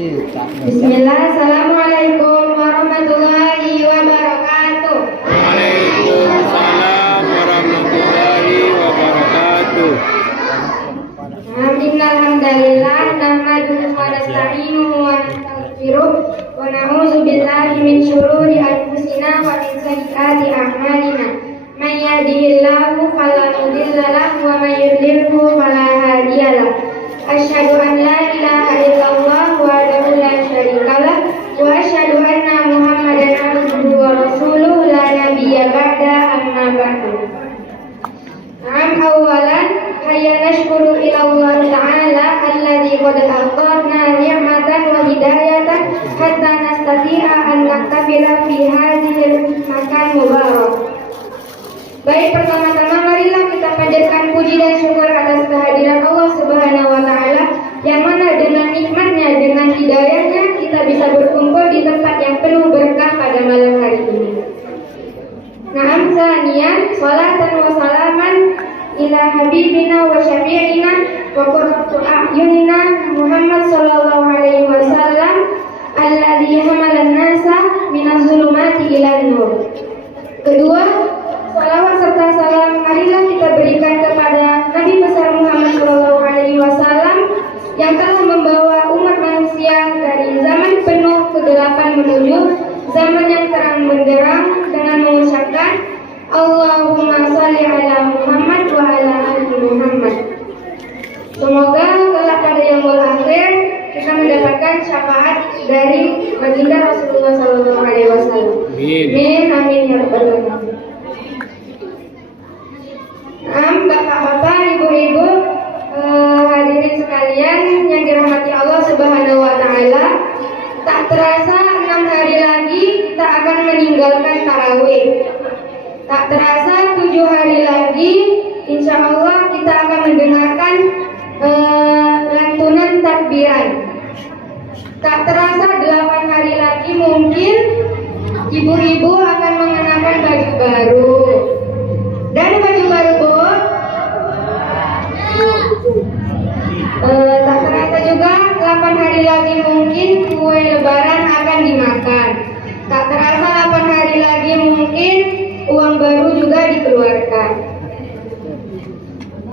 Bismillah, Assalamualaikum warahmatullahi wabarakatuh. Waalaikumsalam warahmatullahi wabarakatuh. Innal hamdalillah nahmaduhu wa nasta'inuhu wa nastaghfiruh wa na'udzu billahi min shururi anfusina wa min sayyiati a'malina. May yahdihillahu fala mudilla lahu wa may yudlilhu fala hadiya lahu. Asyhadu an la ilaha illallah wahdahu la syarikalah wa asyhadu anna Muhammadan abduhu wa rasuluh la nabiyya ba'da amma ba'du. Awalan hayya nashkuru ila Allah ta'ala alladzi qad aqarna ni'matan wa hidayatan hatta nastati'a an naktabila fi hadhil makan mubarak. Baik, pertama-tama marilah kita panjatkan puji dan syukur atas kehadiran Allah Subhanahu wa taala yang mana dengan nikmatnya, dengan hidayahnya kita bisa berkumpul di tempat yang penuh berkah pada malam hari ini. Na'am saniyan salatan wa salaman ila habibina wa syafi'ina wa qurratu a'yunina Muhammad sallallahu alaihi wasallam alladzi hamalan nasa minaz zulumati ilan nur. Kedua, salawat serta salam marilah kita berikan kepada Nabi besar Muhammad sallallahu alaihi wasallam yang telah membawa umat manusia dari zaman penuh kegelapan menuju zaman yang terang benderang dengan mengucapkan Allahumma shalli ala Muhammad wa ala ali Muhammad. Semoga kelak pada yaumul akhir kita mendapatkan syafaat dari baginda Rasulullah sallallahu alaihi wasallam. Amin amin ya rabbal alamin. Bapak-bapak, ibu-ibu, hadirin sekalian yang dirahmati Allah Subhanahu wa taala, tak terasa 6 hari lagi kita akan meninggalkan tarawih. Tak terasa 7 hari lagi insya Allah kita akan mendengarkan lantunan takbiran. Tak terasa 8 hari lagi mungkin ibu-ibu akan mengenakan baju baru. Dan baju baru Bu, tak terasa juga 8 hari lagi mungkin kue lebaran akan dimakan. Tak terasa 8 hari lagi mungkin uang baru juga dikeluarkan.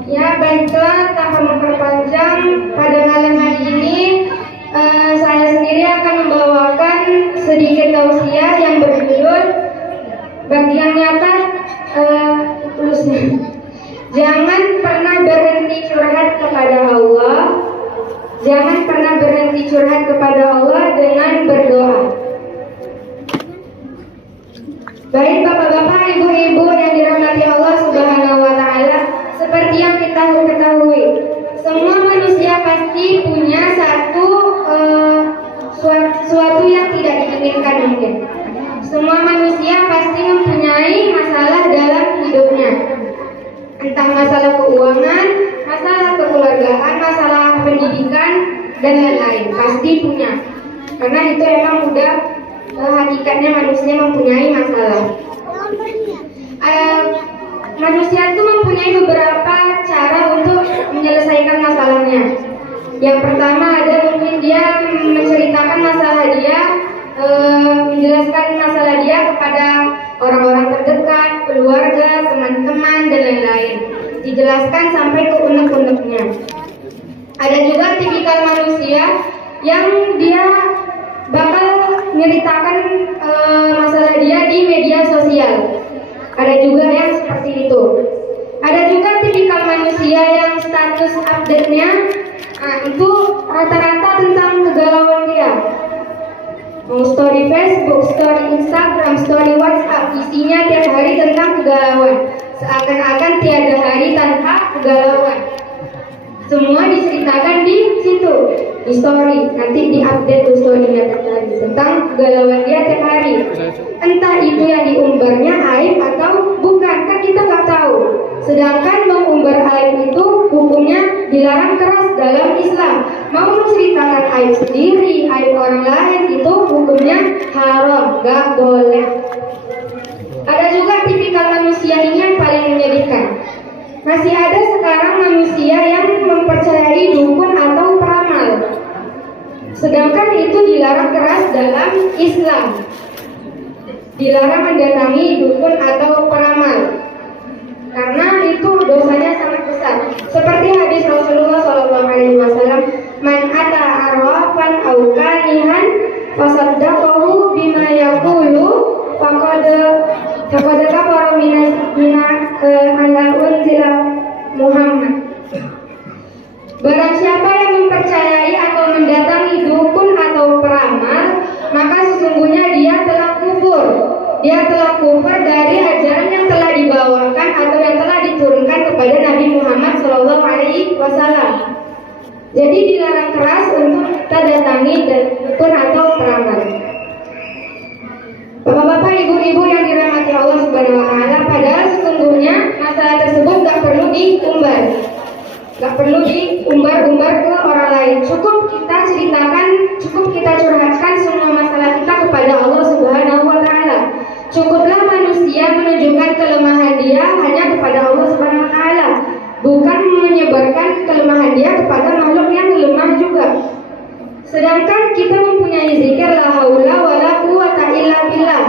Ya baiklah, tanpa memperpanjang, pada malam hari ini saya sendiri akan membawakan sedikit tausiah yang berjudul bagi yang nyata jangan pernah berhenti curhat kepada Allah. Jangan pernah berhenti curhat kepada Allah dengan berdoa. Baik bapak-bapak, ibu-ibu yang dirahmati Allah Subhanahu wa taala, seperti yang kita ketahui, semua manusia pasti punya suatu yang tidak diinginkan mungkin. Semua manusia pasti mempunyai masalah dalam hidupnya. Entah masalah keuangan, masalah kekeluargaan, masalah pendidikan, dan lain-lain. Pasti punya. Karena itu emang udah hakikatnya manusia mempunyai masalah. Manusia itu mempunyai beberapa cara untuk menyelesaikan masalahnya. Yang pertama ada mungkin dia menceritakan masalah dia, menjelaskan masalah dia kepada orang-orang terdekat, keluarga, teman-teman, dan lain-lain. Dijelaskan sampai ke unek-uneknya. Ada juga tipikal manusia yang dia bakal menceritakan masalah dia di media sosial. Ada juga yang seperti itu. Ada juga tipikal manusia yang status update-nya itu rata-rata tentang kegalauan dia. Mau story Facebook, story Instagram, story WhatsApp, isinya tiap hari tentang kegalauan. Seakan-akan tiada hari tanpa kegalauan. Semua diceritakan di situ, di story. Nanti diupdate tuh story-nya tiap hari tentang kegalauan dia tiap hari. Entah itu yang diumbarnya aib atau bukan, kan kita nggak tahu. Sedangkan mengumbar aib itu hukumnya dilarang keras dalam Islam. Mau menceritakan aib sendiri, aib orang lain itu hukumnya haram, nggak boleh. Ada juga tipikal manusia ini yang paling menyedihkan. Masih ada sekarang manusia yang mempercayai dukun atau peramal. Sedangkan itu dilarang keras dalam Islam. Dilarang mendatangi dukun atau peramal, karena itu dosanya sangat besar. Seperti hadis Rasulullah SAW, man ata arwafan au kanihan fasaddaqahu bima yaqulu faqad kafara mina ala unzila Muhammad. Barang siapa yang mempercayai atau mendatangi dukun atau peramal, maka sesungguhnya dia telah kufur. Dia telah kufur dari ajaran yang telah dibawakan atau yang telah diturunkan kepada Nabi Muhammad SAW. Jadi dilarang keras untuk kita datangi dukun atau peramal. Bapak-bapak, ibu-ibu yang dirahmati Allah Subhanahu Wa Taala, padahal sesungguhnya masalah tersebut gak perlu diumbar. Gak perlu diumbar-umbar ke orang lain. Cukup kita ceritakan, cukup kita curhatkan semua masalah kita kepada Allah Subhanahu Wa Taala. Cukuplah manusia menunjukkan kelemahan dia hanya kepada Allah Subhanahu Wa Taala, bukan menyebarkan kelemahan dia kepada makhluk yang lemah juga. Sedangkan kita mempunyai zikir la haula wala quwata illa billah.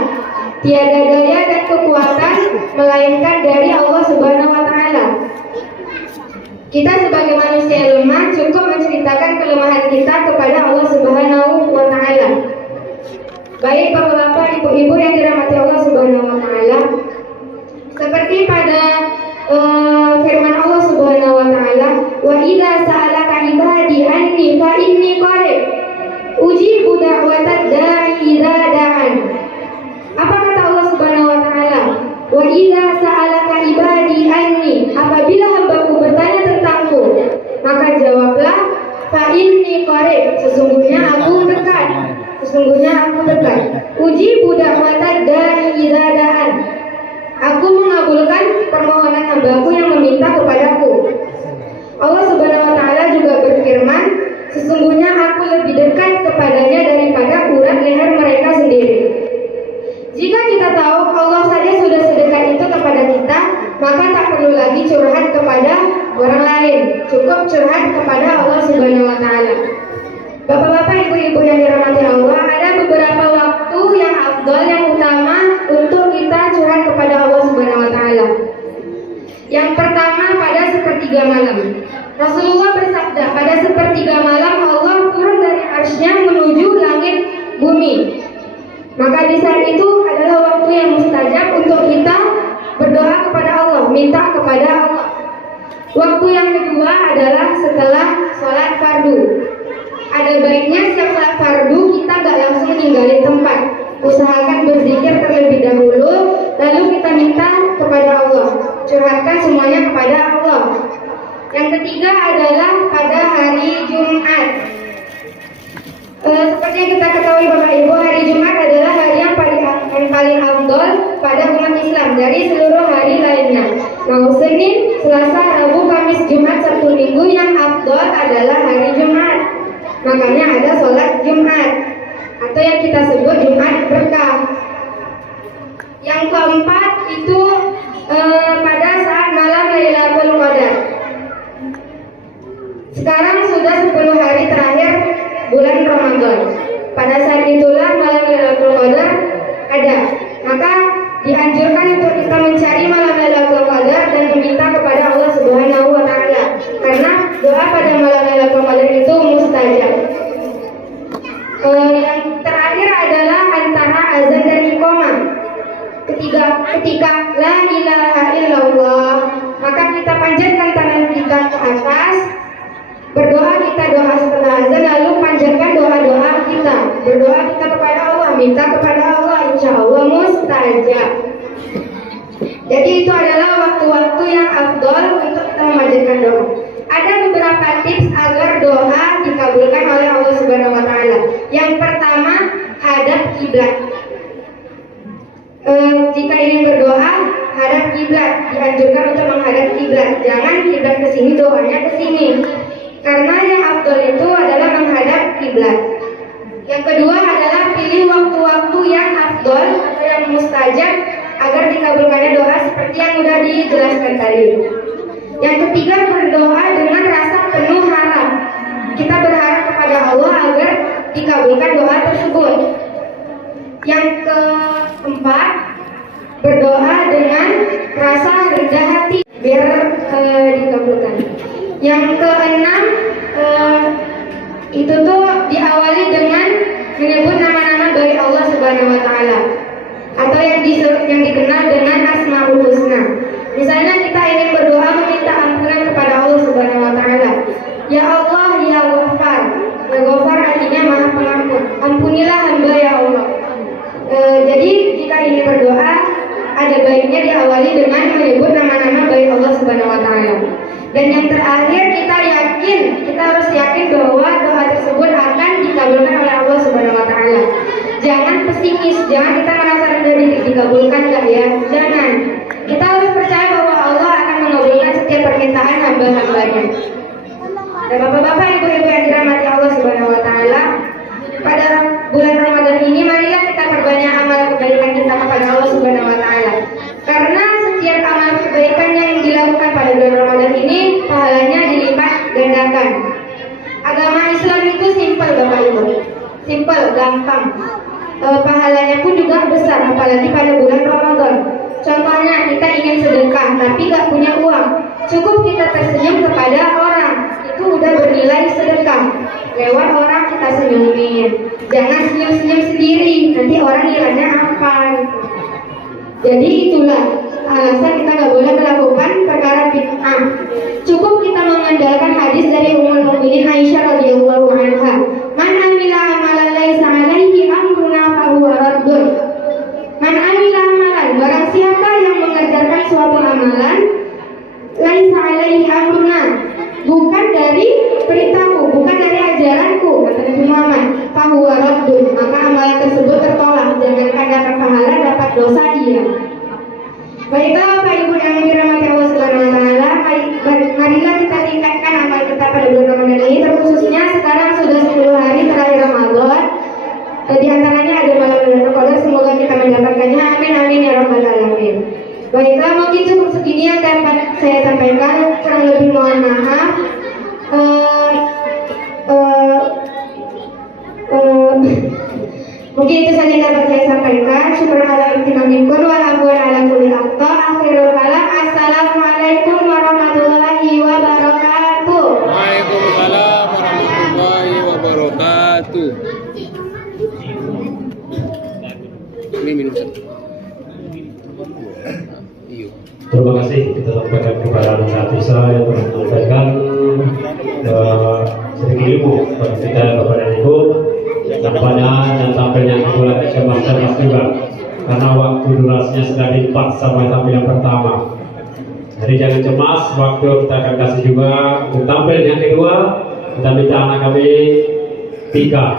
Tiada daya dan kekuatan melainkan dari Allah Subhanahu Wa Taala. Kita sebagai manusia lemah cukup menceritakan kelemahan kita kepada Allah Subhanahu Wa Taala. Baik bapak-bapak, ibu-ibu yang dirahmati Allah Subhanahu Wa Taala, seperti pada firman Allah Subhanahu Wa Taala, wa idza sa'alaka ibadi anni fa inni qarib ujibu da'watad da'i idza da'an. Apa kata Allah Subhanahu Wa Taala? Wa idza sa'alaka ibadi anni, apabila hambaku bertanya tentangku, maka jawablah fa inni qarib, sesungguhnya aku dekat. Sesungguhnya aku dekat. Ujibu da'watad da'i idza da'an. Aku mengabulkan permohonan hambaku yang meminta kepadaku. Allah Subhanahu Wa Taala juga berfirman, sesungguhnya aku lebih dekat kepadanya daripada urat leher mereka sendiri. Jika kita tahu Allah saja sudah sedekat itu kepada kita, maka tak perlu lagi curhat kepada orang lain. Cukup curhat kepada Allah Subhanahu Wa Taala. Bapak-bapak, ibu-ibu yang dirahmati Allah, ada beberapa waktu yang afdal, yang utama untuk kita curhat kepada Allah Subhanahu Wa Taala. Yang pertama, pada sepertiga malam. Rasulullah bersabda, pada sepertiga malam Allah turun dari arsy-Nya menuju langit bumi. Maka di saat itu adalah waktu yang mustajab untuk kita berdoa kepada Allah, minta kepada Allah. Waktu yang kedua adalah setelah sholat fardu. Ada baiknya setiap sholat fardu kita gak langsung ninggalin tempat. Usahakan berzikir terlebih dahulu, lalu kita minta kepada Allah, curhatkan semuanya kepada Allah. Yang ketiga adalah pada hari Jumat. Seperti yang kita ketahui Bapak Ibu, hari Jumat adalah hari yang paling afdol pada umat Islam dari seluruh hari lainnya. Mau Senin, Selasa, Rabu, Kamis, Jumat, Sabtu, Minggu, yang afdol adalah hari Jumat. Makanya ada sholat Jumat atau yang kita sebut Jumat berkah. Yang keempat itu pada saat malam Lailatul Qadar. Sekarang sudah 10 hari terakhir bulan Ramadan. Pada saat itulah malam Lailatul Qadar ada. Maka dianjurkan untuk kita mencari malam Lailatul Qadar dan meminta kepada Allah Subhanahu Wa Taala, karena doa pada malam Lailatul Qadar itu mustajab. Yang terakhir adalah antara azan dan iqamah. Ketika la ilaha illallah, maka kita panjatkan tangan kita ke atas, berdoa kita doa setelah azan, lalu panjatkan doa-doa kita, berdoa kita kepada Allah, minta kepada Allah, insya Allah mustajab. Jadi itu adalah waktu-waktu yang afdol untuk kita memanjatkan doa. Ada beberapa tips agar doa dikabulkan oleh Allah Subhanahu Wa Taala. Yang pertama, hadap kiblat. Jika ingin berdoa, hadap kiblat. Dianjurkan untuk menghadap kiblat. Jangan kiblat ke sini, doanya ke sini. Karena yang afdol itu adalah menghadap kiblat. Yang kedua adalah pilih waktu-waktu yang afdol atau yang mustajab agar dikabulkannya doa seperti yang sudah dijelaskan tadi. Yang ketiga, berdoa dengan rasa penuh harap. Kita berharap kepada Allah agar dikabulkan doa tersebut. Yang keempat, berdoa dengan rasa rendah hati biar dikabulkan. Yang keenam, itu tuh diawali dengan menyebut nama-nama dari Allah Subhanahu wa taala atau yang dikenal dengan Asmaul Husna. Misalnya kita ingin berdoa meminta ampunan kepada Allah Subhanahu wa taala. Ya Allah, ya Ghaffar. Ya Ghaffar artinya Maha Pengampun. Ampunilah hamba ya Allah. Jadi jika ingin berdoa ada baiknya diawali dengan menyebut nama-nama baik Allah Subhanahu wa taala. Dan yang terakhir kita harus yakin bahwa doa tersebut akan dikabulkan oleh Allah Subhanahu wa taala. Jangan pesimis, jangan kita merasa rendah diri, dikabulkan enggak ya? Jangan. Kita harus percaya bahwa Allah akan mengabulkan setiap permintaan hamba-hambanya. Dan bapak-bapak, ibu-ibu yang dirahmati Allah Subhanahu wa taala, pada bulan Ramadan ini marilah kita perbanyak amal kebaikan kita kepada Allah Subhanahu wa taala. Karena setiap amal kebaikan yang dilakukan pada bulan Ramadan ini pahalanya dilipat gandakan. Agama Islam itu simpel Bapak Ibu. Simpel, gampang. Pahalanya pun juga besar apalagi pada bulan Ramadan. Contohnya kita ingin sedekah tapi gak punya uang. Cukup kita tersenyum kepada orang, itu udah bernilai sedekah. Lewat orang kita senyumin. Jangan senyum-senyum sendiri, nanti orang ngiranya apa gitu. Jadi itulah alasan kita gak boleh melakukan perkara bid'ah. Cukup kita mengandalkan hadis dari Ummul Mukminin Aisyah radhiyallahu anha. Man amila amalan laisa alaihi amruna fahuwa raddun. Man amila amalan, barang siapa yang mengerjakan suatu amalan laisa alaihi amruna, bukan dari perintahku, bukan dari ajaranku, kata Nabi Muhammad, fahuwa raddun, maka amalan tersebut tertolak, jangankan dapat pahala, dapat dosa dia. Baiklah Bapak Ibu yang dirahmati Allah Subhanahu wa taala, marilah kita tingkatkan amal kita pada bulan Ramadan ini, terkhususnya sekarang sudah 10 hari terakhir Ramadan. Di antaranya ada malam Lailatul Qadar, semoga kita mendapatkannya. Amin amin ya rabbal alamin. Baiklah, mungkin cukup segini yang dapat saya sampaikan, kurang lebih mohon maaf. Mungkin itu saja yang dapat saya sampaikan. Syukur ala ihtimamikum wa afwan ala kulli akhta. Akhirul kalam. Assalamualaikum warahmatullahi wabarakatuh. Waalaikumsalam warahmatullahi wabarakatuh. Ini minum satu. Terima kasih kita sampaikan kepada Ustaz Isa yang telah menyampaikan sedikit ilmu bagi kita Bapak dan Ibu. Tampaknya dan tampilnya kedua cermas juga karena waktu durasinya sudah di 4 sampai tampil yang pertama. Jadi jangan cemas, waktu kita akan kasih juga untuk tampil yang kedua. Kita minta anak kami 3.